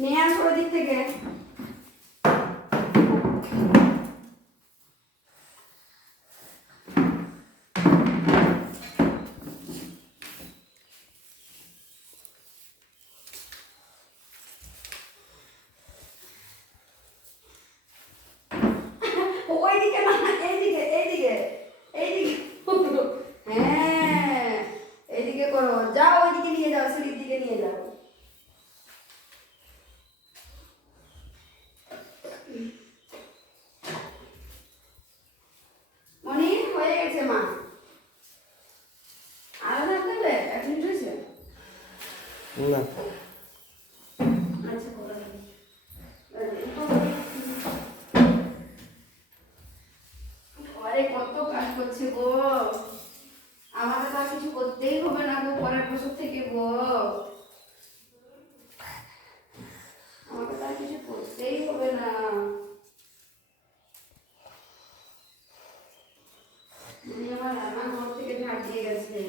নিয়ে আসবো দিক থেকে। ওইদিকে না, এইদিকে এইদিকে এইদিকে। হ্যাঁ এইদিকে করো, যাও ওইদিকে নিয়ে যাও, সিঁড়ির দিকে নিয়ে যাও। মনি হয়ে গেছে মা, আরো থাকতে হবে, 1 মিনিট হয়েছে না। আচ্ছা করো। আরে কত কাজ করছে গো, আমাকে তো আর কিছু করতেই হবে না গো পরের বছর থেকে গো, আমাকে তো আর কিছু করতেই হবে না। আমার রান্নাঘর থেকে ঝাড় দিয়ে গেছে।